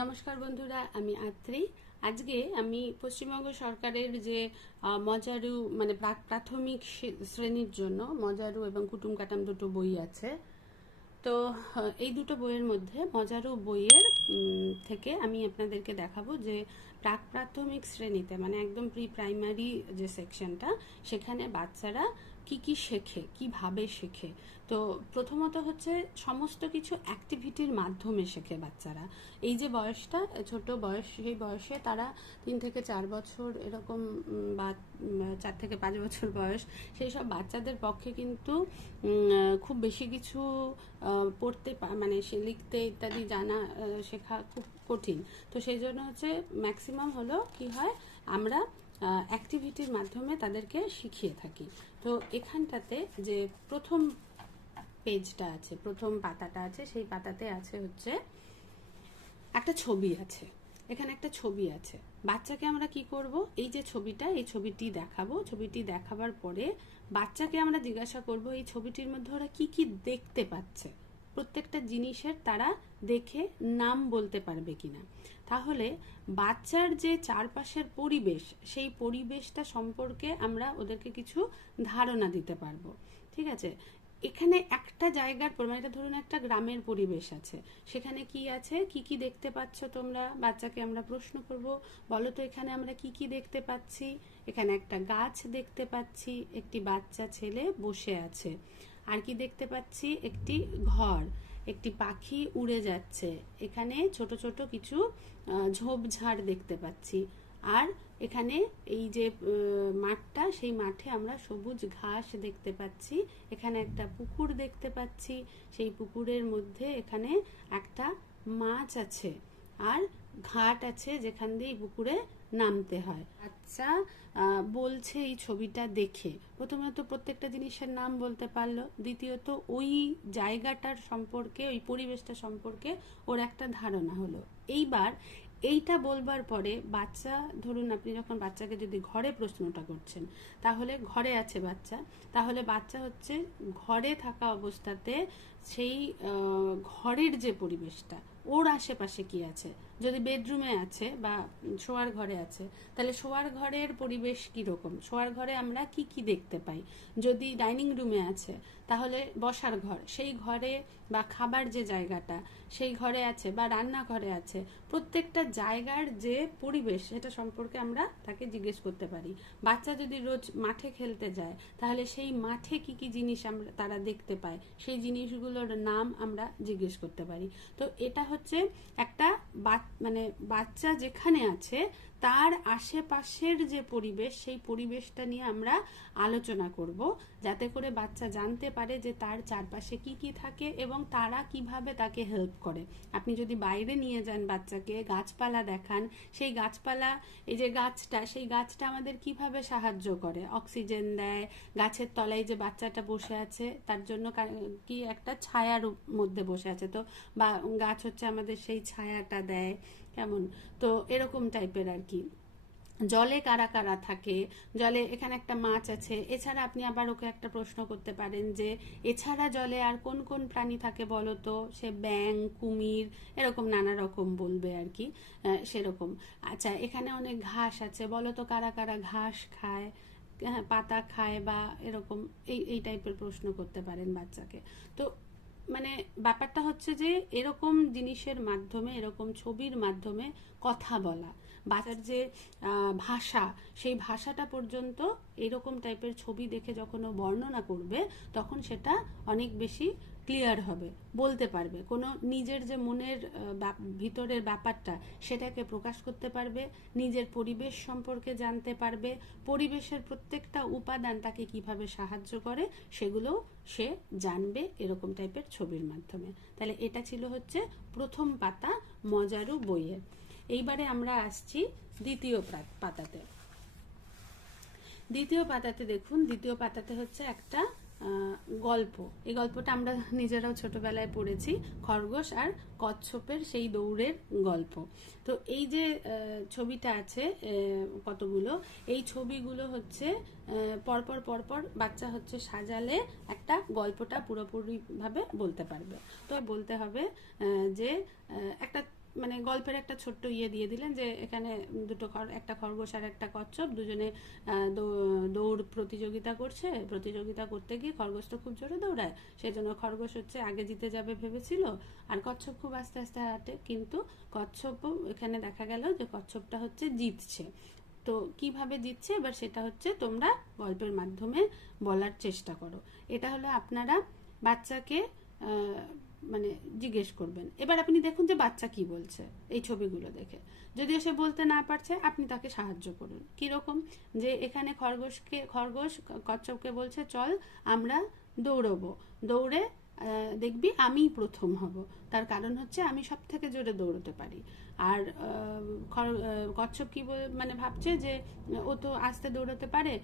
নমস্কার বন্ধুরা, আমি আত্রি। আজকে আমি পশ্চিমবঙ্গ সরকারের যে মজারু মানে প্রাথমিক শ্রেণীর জন্য মজারু এবং কুটুম কাটাম দুটো বই আছে। তো এই দুটো বইয়ের মধ্যে মজারু বইয়ের থেকে আমি আপনাদেরকে দেখাবো যে প্রাথমিক শ্রেণীতে মানে একদম প্রি প্রাইমারি যে সেকশনটা, সেখানে বাচ্চারা কি কি শেখে, কিভাবে শেখে। তো প্রথমত হচ্ছে সমস্ত কিছু অ্যাক্টিভিটির মাধ্যমে শেখে বাচ্চারা। এই যে বয়সটা ছোট বয়স, সেই বয়সে তারা 3 থেকে 4 বছর এরকম বা 4 থেকে 5 বছর বয়স, সেই সব বাচ্চাদের পক্ষে কিন্তু খুব বেশি কিছু পড়তে মানে সে লিখতে ইত্যাদি জানা শেখা খুব কঠিন। তো সেই জন্য হচ্ছে ম্যাক্সিমাম হলো কি হয়, আমরা অ্যাক্টিভিটির মাধ্যমে তাদেরকে শিখিয়ে থাকি। তো এখানটাতে যে প্রথম পেজটা আছে, প্রথম পাতাটা আছে, সেই পাতাতে আছে হচ্ছে একটা ছবি আছে। এখানে একটা ছবি আছে। বাচ্চাকে আমরা কি করব, এই যে ছবিটা, এই ছবিটি দেখাবো। ছবিটি দেখাবার পরে বাচ্চাকে আমরা জিজ্ঞাসা করব এই ছবিটির মধ্যে ওরা কি কি দেখতে পাচ্ছে, প্রত্যেকটা জিনিসের তারা দেখে নাম বলতে পারবে কিনা। তাহলে বাচ্চার যে চারপাশের পরিবেশ, সেই পরিবেশটা সম্পর্কে আমরা ওদেরকে কিছু ধারণা দিতে পারবো। ঠিক আছে, এখানে একটা জায়গার মানে এটা ধরুন একটা গ্রামের পরিবেশ আছে, সেখানে কি আছে, কি কি দেখতে পাচ্ছ তোমরা। বাচ্চাকে আমরা প্রশ্ন করব, বলো তো এখানে আমরা কি কি দেখতে পাচ্ছি। এখানে একটা গাছ দেখতে পাচ্ছি, একটি বাচ্চা ছেলে বসে আছে। আর কি দেখতে পাচ্ছি, একটি ঘর, একটি পাখি উড়ে যাচ্ছে। এখানে ছোট ছোট কিছু ঝোপঝাড় দেখতে পাচ্ছি। আর এখানে এই যে মাঠটা, সেই মাঠে আমরা সবুজ ঘাস দেখতে পাচ্ছি। এখানে একটা পুকুর দেখতে পাচ্ছি, সেই পুকুরের মধ্যে এখানে একটা মাছ আছে। আর ঘাট আছে যেখান দিয়ে এই পুকুরে নামতে হয়। আচ্ছা, বলছে এই ছবিটা দেখে প্রথমত প্রত্যেকটা জিনিসের নাম বলতে পারলো, দ্বিতীয়ত ওই জায়গাটার সম্পর্কে, ওই পরিবেশটা সম্পর্কে ওর একটা ধারণা হলো। এইবার এইটা বলবার পরে বাচ্চা, ধরুন আপনি যখন বাচ্চাকে যদি ঘরে প্রশ্নটা করছেন, তাহলে ঘরে আছে বাচ্চা, তাহলে বাচ্চা হচ্ছে ঘরে থাকা অবস্থাতে সেই ঘরের যে পরিবেশটা, ওর আশেপাশে কি আছে। যদি বেডরুমে আছে বা শোয়ার ঘরে আছে, তাহলে শোয়ার ঘরের পরিবেশ কীরকম, শোয়ার ঘরে আমরা কি কি দেখতে পাই। যদি ডাইনিং রুমে আছে, তাহলে বসার ঘর, সেই ঘরে বা খাবার যে জায়গাটা, সেই ঘরে আছে বা রান্নাঘরে আছে, প্রত্যেকটা জায়গার যে পরিবেশ, সেটা সম্পর্কে আমরা তাকে জিজ্ঞেস করতে পারি। বাচ্চা যদি রোজ মাঠে খেলতে যায়, তাহলে সেই মাঠে কি কি জিনিস আমরা তারা দেখতে পায়, সেই জিনিসগুলোর নাম আমরা জিজ্ঞেস করতে পারি। তো এটা হচ্ছে একটা মানে বাচ্চা যেখানে আছে তার আশেপাশের যে পরিবেশ, সেই পরিবেশটা নিয়ে আমরা আলোচনা করব, যাতে করে বাচ্চা জানতে পারে যে তার চারপাশে কি কি থাকে এবং তারা কিভাবে তাকে হেল্প করে। আপনি যদি বাইরে নিয়ে যান বাচ্চাকে, গাছপালা দেখান, সেই গাছপালা, এই যে গাছটা, সেই গাছটা আমাদের কিভাবে সাহায্য করে, অক্সিজেন দেয়। গাছের তলায় যে বাচ্চাটা বসে আছে, তার জন্য কি একটা ছায়ার মধ্যে বসে আছে, তো বা গাছ হচ্ছে আমাদের সেই ছায়াটা দেয়। কেমন, তো এরকম টাইপের আর কি। জলে কারা কারা থাকে, জলে এখানে একটা মাছ আছে। এছাড়া আপনি আবার ওকে একটা প্রশ্ন করতে পারেন যে এছাড়া জলে আর কোন কোন প্রাণী থাকে বলো তো। সে ব্যাঙ, কুমির, এরকম নানা রকম বলবে আর কি, সেরকম। আচ্ছা, এখানে অনেক ঘাস আছে, বলো তো কারা কারা ঘাস খায়, হ্যাঁ পাতা খায় বা এরকম, এই টাইপের প্রশ্ন করতে পারেন বাচ্চাকে। তো মানে ব্যাপারটা হচ্ছে যে এরকম জিনিসের মাধ্যমে, এরকম ছবির মাধ্যমে কথা বলা, বাচ্চার যে ভাষা, সেই ভাষাটা পর্যন্ত এরকম টাইপের ছবি দেখে যখন ও বর্ণনা করবে, তখন সেটা অনেক বেশি ক্লিয়ার হবে, বলতে পারবে, কোনো নিজের যে মনের ভিতরের ব্যাপারটা, সেটাকে প্রকাশ করতে পারবে, নিজের পরিবেশ সম্পর্কে জানতে পারবে, পরিবেশের প্রত্যেকটা উপাদান তাকে কিভাবে সাহায্য করে সেগুলো সে জানবে এরকম টাইপের ছবির মাধ্যমে। তাহলে এটা ছিল হচ্ছে প্রথম পাতা মজারু বইয়ের। এইবারে আমরা আসছি দ্বিতীয় পাতাতে। দ্বিতীয় পাতাতে দেখুন, দ্বিতীয় পাতাতে হচ্ছে একটা গল্প। এই গল্পটা আমরা নিজেরাও ছোটবেলায় পড়েছি, খরগোশ আর কচ্ছপের সেই দৌড়ের গল্প। তো এই যে ছবিটা আছে কতগুলো, এই ছবিগুলো হচ্ছে পরপর পরপর বাচ্চা হচ্ছে সাজালে একটা গল্পটা পুরোপুরিভাবে বলতে পারবে। তো বলতে হবে যে একটা মানে গল্পের একটা ছোট্ট ইয়ে দিয়ে দিলেন যে এখানে একটা খরগোশ আর একটা কচ্ছপ দুজনে দৌড় প্রতিযোগিতা করতে গিয়ে খরগোশ তো খুব জোরে দৌড়ায়, সেজন্য খরগোশ হচ্ছে আগে জিতে যাবে ভেবেছিল, আর কচ্ছপ খুব আস্তে আস্তে হাঁটে, কিন্তু কচ্ছপও এখানে দেখা গেল যে কচ্ছপটা হচ্ছে জিতছে। তো কিভাবে জিতছে এবার সেটা হচ্ছে তোমরা গল্পের মাধ্যমে বলার চেষ্টা করো। এটা হলো আপনারা বাচ্চাকে মানে জিজ্ঞেস করবেন। এবার আপনি দেখুন যে বাচ্চা কি বলছে এই ছবিগুলো দেখে। যদিও সে বলতে না পারছে, আপনি তাকে সাহায্য করুন। কিরকম, যে এখানে খরগোশ কচ্ছপকে বলছে চল আমরা দৌড়বো, দৌড়ে দেখবি আমিই প্রথম হব, তার কারণ হচ্ছে আমি সব থেকে জোরে দৌড়তে পারি। আর কচ্ছপ কি মানে ভাবছে যে ও তো আস্তে দৌড়তে পারে,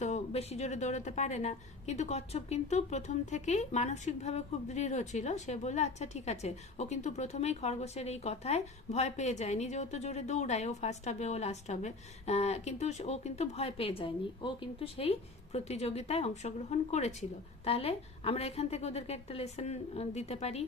তো বেশি জোরে দৌড়তে পারে না, কিন্তু কচ্ছপ কিন্তু প্রথম থেকেই মানসিকভাবে খুব দৃঢ় ছিল। সে বলল আচ্ছা ঠিক আছে, ও কিন্তু প্রথমেই খরগোশের এই কথায় ভয় পেয়ে যায়নি যে ও তো জোরে দৌড়ায়, ও ফার্স্ট হবে ও লাস্ট হবে, কিন্তু ও কিন্তু ভয় পেয়ে যায়নি, ও কিন্তু সেই প্রতিযোগিতায় অংশগ্রহণ করেছিল। তাহলে আমরা এখান থেকে ওদেরকে একটা লেসন দিতে পারি,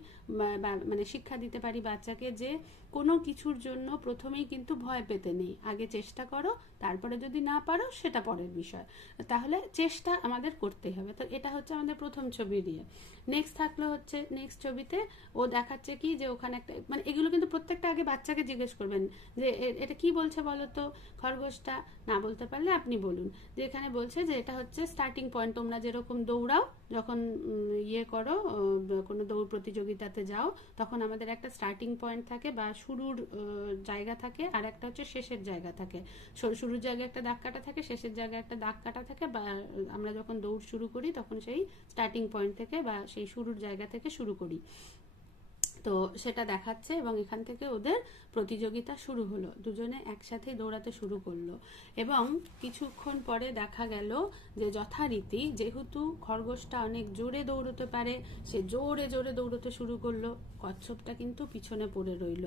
মানে শিক্ষা দিতে পারি বাচ্চাকে, যে কোনো কিছুর জন্য প্রথমেই কিন্তু ভয় পেতে নেই, আগে চেষ্টা করো, তারপরে যদি না পারো সেটা পরের বিষয়, তাহলে চেষ্টা আমাদের করতে হবে। তো এটা হচ্ছে আমাদের প্রথম ছবি দিয়ে। নেক্সট ছবিতে ও দেখাচ্ছে কি যে ওখানে একটা, মানে এগুলো কিন্তু প্রত্যেকটা আগে বাচ্চাকে জিজ্ঞেস করবেন যে এটা কি বলছে বলো তো খরগোশটা, না বলতে পারলে আপনি বলুন। যে এখানে বলছে যে এটা হচ্ছে স্টার্টিং পয়েন্ট, তোমরা যেরকম দৌড়াও যখন ইয়ে করো, কোনো দৌড় প্রতিযোগিতাতে যাও, তখন আমাদের একটা স্টার্টিং পয়েন্ট থাকে বা শুরুর জায়গা থাকে, আর একটা হচ্ছে শেষের জায়গা থাকে। শুরুর জায়গায় একটা দাগ কাটা থাকে, শেষের জায়গায় একটা দাগ কাটা থাকে, বা আমরা যখন দৌড় শুরু করি তখন সেই স্টার্টিং পয়েন্ট থেকে বা সেই শুরুর জায়গা থেকে শুরু করি। তো সেটা দেখাচ্ছে এবং এখান থেকে ওদের প্রতিযোগিতা শুরু হলো, দুজনে একসাথে দৌড়াতে শুরু করলো। এবং কিছুক্ষণ পরে দেখা গেল যে যথারীতি, যেহেতু খরগোশটা অনেক জোরে দৌড়তে পারে, সে জোরে জোরে দৌড়তে শুরু করলো, কচ্ছপটা কিন্তু পিছনে পড়ে রইল।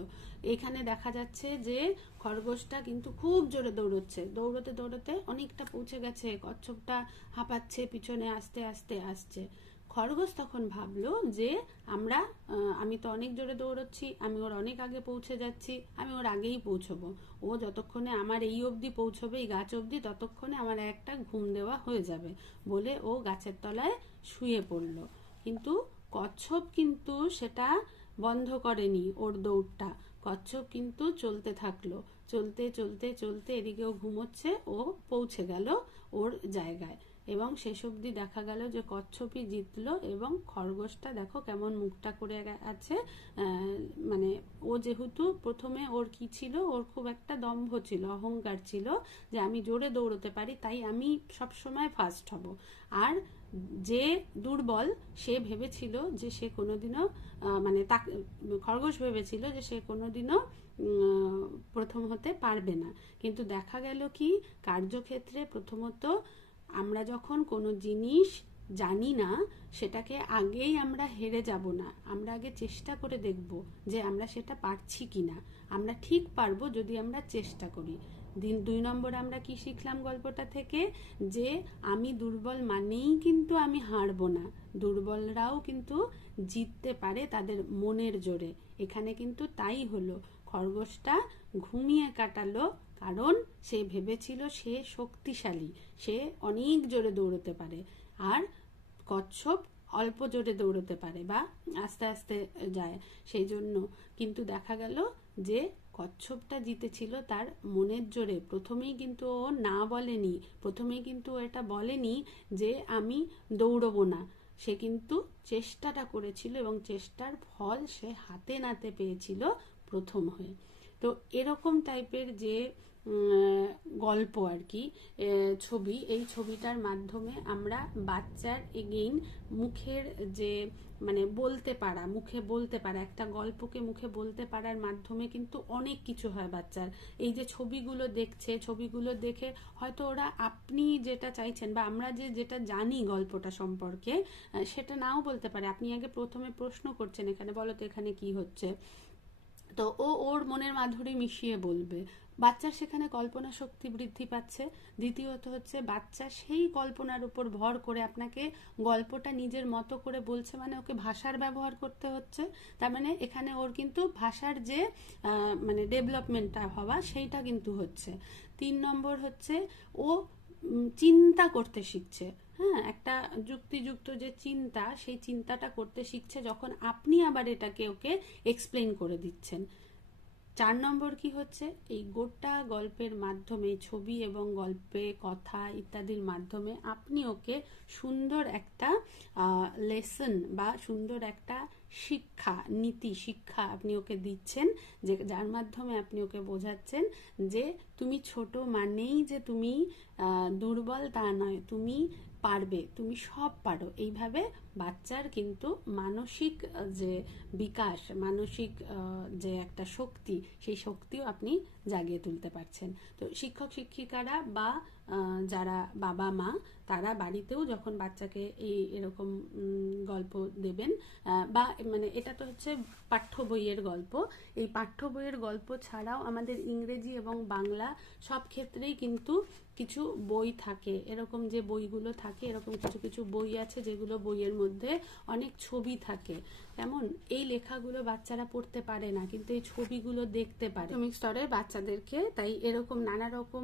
এখানে দেখা যাচ্ছে যে খরগোশটা কিন্তু খুব জোরে দৌড়চ্ছে, দৌড়তে দৌড়তে অনেকটা পৌঁছে গেছে, কচ্ছপটা হাঁপাচ্ছে, পিছনে আস্তে আস্তে আসছে। খরগোশ তখন ভাবলো যে আমি তো অনেক জোরে দৌড়চ্ছি, আমি ওর অনেক আগে পৌঁছে যাচ্ছি, আমি ওর আগেই পৌঁছবো, ও যতক্ষণে আমার এই অবধি পৌঁছবে, এই গাছ অবধি, ততক্ষণে আমার একটা ঘুম দেওয়া হয়ে যাবে, বলে ও গাছের তলায় শুয়ে পড়লো। কিন্তু কচ্ছপ কিন্তু সেটা বন্ধ করেনি ওর দৌড়টা, কচ্ছপ কিন্তু চলতে থাকলো, চলতে চলতে চলতে এদিকেও ঘুমোচ্ছে, ও পৌঁছে গেল ওর জায়গায়। এবং শেষ অবধি দেখা গেল যে কচ্ছপই জিতলো, এবং খরগোশটা দেখো কেমন মুখটা করে আছে, মানে ও যেহেতু প্রথমে ওর কি ছিল, ওর খুব একটা দম্ভ ছিল, অহংকার ছিল, যে আমি জোরে দৌড়তে পারি তাই আমি সব সময় ফার্স্ট হব। আর যে দুর্বল সে ভেবেছিল যে সে কোনোদিনও মানে খরগোশ ভেবেছিল যে সে কোনোদিনও প্রথম হতে পারবে না। কিন্তু দেখা গেল কি, কার্যক্ষেত্রে প্রথমত আমরা যখন কোনো জিনিস জানি না, সেটাকে আগেই আমরা হেরে যাব না, আমরা আগে চেষ্টা করে দেখব যে আমরা সেটা পারছি কিনা। আমরা ঠিক পারবো যদি আমরা চেষ্টা করি। 2 নম্বর আমরা কি শিখলাম গল্পটা থেকে, যে আমি দুর্বল মানেই কিন্তু আমি হারবো না, দুর্বলরাও কিন্তু জিততে পারে তাদের মনের জোরে। এখানে কিন্তু তাই হলো, খরগোশটা ঘুমিয়ে কাটালো, কারণ সে ভেবেছিল সে শক্তিশালী, সে অনেক জোরে দৌড়তে পারে, আর কচ্ছপ অল্প জোরে দৌড়তে পারে বা আস্তে আস্তে যায়, সেই জন্য। কিন্তু দেখা গেল যে কচ্ছপটা জিতেছিল তার মনের জোরে। প্রথমেই কিন্তু ও না বলেনি, প্রথমেই কিন্তু এটা বলেনি যে আমি দৌড়বো না, সে কিন্তু চেষ্টাটা করেছিল এবং চেষ্টার ফল সে হাতে নাতে পেয়েছিল প্রথম হয়ে। তো এরকম টাইপের যে গল্প আর কি, ছবি, এই ছবিটার মাধ্যমে আমরা বাচ্চার এগেইন মুখের যে মানে মুখে বলতে পারা, একটা গল্পকে মুখে বলতে পারার মাধ্যমে কিন্তু অনেক কিছু হয় বাচ্চার। এই যে ছবিগুলো দেখছে, ছবিগুলো দেখে হয়তো ওরা আপনি যেটা চাইছেন বা আমরা যেটা জানি গল্পটা সম্পর্কে সেটা নাও বলতে পারে। আপনি আগে প্রথমে প্রশ্ন করছেন, এখানে বলো তো এখানে কি হচ্ছে, তো ওর মনের মাধুরী মিশিয়ে বলবে, বাচ্চার সেখানে কল্পনা শক্তি বৃদ্ধি পাচ্ছে। দ্বিতীয়ত হচ্ছে বাচ্চা সেই কল্পনার উপর ভর করে আপনাকে গল্পটা নিজের মতো করে বলছে, মানে ওকে ভাষার ব্যবহার করতে হচ্ছে। তার মানে এখানে ওর কিন্তু ভাষার যে মানে ডেভেলপমেন্টটা হওয়া সেইটা কিন্তু হচ্ছে। 3 নম্বর হচ্ছে ও চিন্তা করতে শিখছে। হ্যাঁ, একটা যুক্তিযুক্ত যে চিন্তা, সেই চিন্তাটা করতে শিখছে যখন আপনি আবার এটাকে ওকে এক্সপ্লেন করে দিচ্ছেন। 4 নম্বর কি হচ্ছে, এই গোটা গল্পের মাধ্যমে, ছবি এবং গল্পে কথা ইত্যাদির মাধ্যমে আপনি ওকে সুন্দর একটা লেসন বা সুন্দর একটা শিক্ষা, নীতি শিক্ষা আপনি ওকে দিচ্ছেন, যে যার মাধ্যমে আপনি ওকে বোঝাচ্ছেন যে তুমি ছোট মানেই যে তুমি দুর্বল তা নয়, তুমি পারবে, তুমি সব পারো। এইভাবে বাচ্চার কিন্তু মানসিক যে বিকাশ, মানসিক যে একটা শক্তি, সেই শক্তিও আপনি জাগিয়ে তুলতে পারছেন। তো শিক্ষক শিক্ষিকারা বা যারা বাবা মা, তারা বাড়িতেও যখন বাচ্চাকে এরকম গল্প দেবেন, বা মানে এটা তো হচ্ছে পাঠ্য বইয়ের গল্প, এই পাঠ্য বইয়ের গল্প ছাড়াও আমাদের ইংরেজি এবং বাংলা সব ক্ষেত্রেই কিন্তু কিছু বই থাকে। এরকম যে বইগুলো থাকে, এরকম কিছু কিছু বই আছে যেগুলো বইয়ের মধ্যে অনেক ছবি থাকে। কেমন, এই লেখাগুলো বাচ্চারা পড়তে পারে না, কিন্তু এই ছবিগুলো দেখতে পারে। প্রাথমিক স্তরের বাচ্চাদেরকে তাই এরকম নানা রকম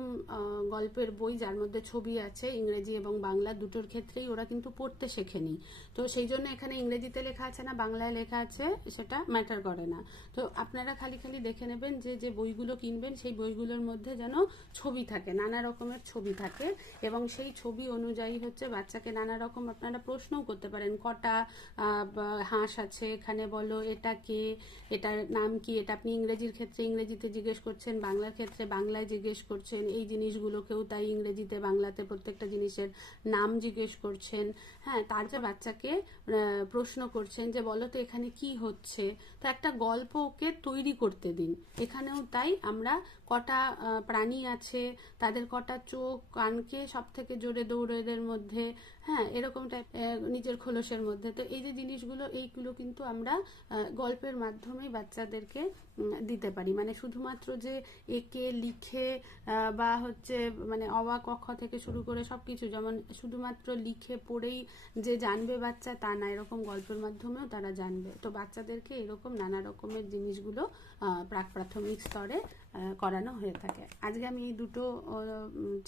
গল্পের বই যার মধ্যে ছবি আছে, ইংরেজি এবং বাংলা দুটোর ক্ষেত্রেই ওরা কিন্তু পড়তে শেখেনি। তো সেই জন্য এখানে ইংরেজিতে লেখা আছে না বাংলায় লেখা আছে সেটা ম্যাটার করে না। তো আপনারা খালি খালি দেখে নেবেন যে যে বইগুলো কিনবেন সেই বইগুলোর মধ্যে যেন ছবি থাকে, নানা রকমের ছবি থাকে, এবং সেই ছবি অনুযায়ী হচ্ছে বাচ্চাকে নানা রকম আপনারা প্রশ্নও করতে পারেন। কটা হাঁস আছে এখানে, বলো এটা কে, এটার নাম কি, এটা আপনি ইংরেজির ক্ষেত্রে ইংরেজিতে জিজ্ঞেস করছেন, বাংলার ক্ষেত্রে বাংলায় জিজ্ঞেস করছেন, এই জিনিসগুলোকেও তাই ইংরেজিতে বাংলাতে প্রত্যেকটা জিনিসের নাম জিজ্ঞেস করছেন। হ্যাঁ, তারপর বাচ্চাকে প্রশ্ন করছেন যে বলো তো এখানে কি হচ্ছে। তো একটা গল্প ওকে তৈরি করতে দিন। এখানেও তাই, আমরা কটা প্রাণী আছে, তাদের কটা চোখ, কানকে সব থেকে জোরে দৌড়ে এদের মধ্যে, হ্যাঁ এরকমটা নিজের খোলসের মধ্যে। তো এই যে জিনিসগুলো, এইগুলো কিন্তু আমরা গল্পের মাধ্যমেই বাচ্চাদেরকে দিতে পারি। মানে শুধুমাত্র যে একে লিখে বা হচ্ছে মানে অ আ ক খ থেকে শুরু করে সব কিছু যেমন শুধুমাত্র লিখে পড়েই যে জানবে বাচ্চা তা না, এরকম গল্পের মাধ্যমেও তারা জানবে। তো বাচ্চাদেরকে এরকম নানা রকমের জিনিসগুলো প্রাক প্রাথমিক স্তরে করানো হয়ে থাকে। আজকে আমি এই দুটো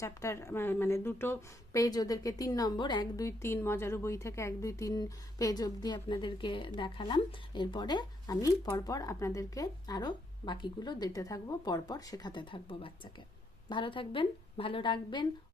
চ্যাপ্টার মানে দুটো পেজ ওদেরকে 3 নম্বর 1, 2, 3 মজারু বই থেকে 1, 2, 3 পেজ অবধি আপনাদেরকে দেখালাম। এরপরে আমি পরপর আপনাদেরকে আরও বাকিগুলো দিতে থাকবো, পরপর শেখাতে থাকবো বাচ্চাকে। ভালো থাকবেন, ভালো রাখবেন।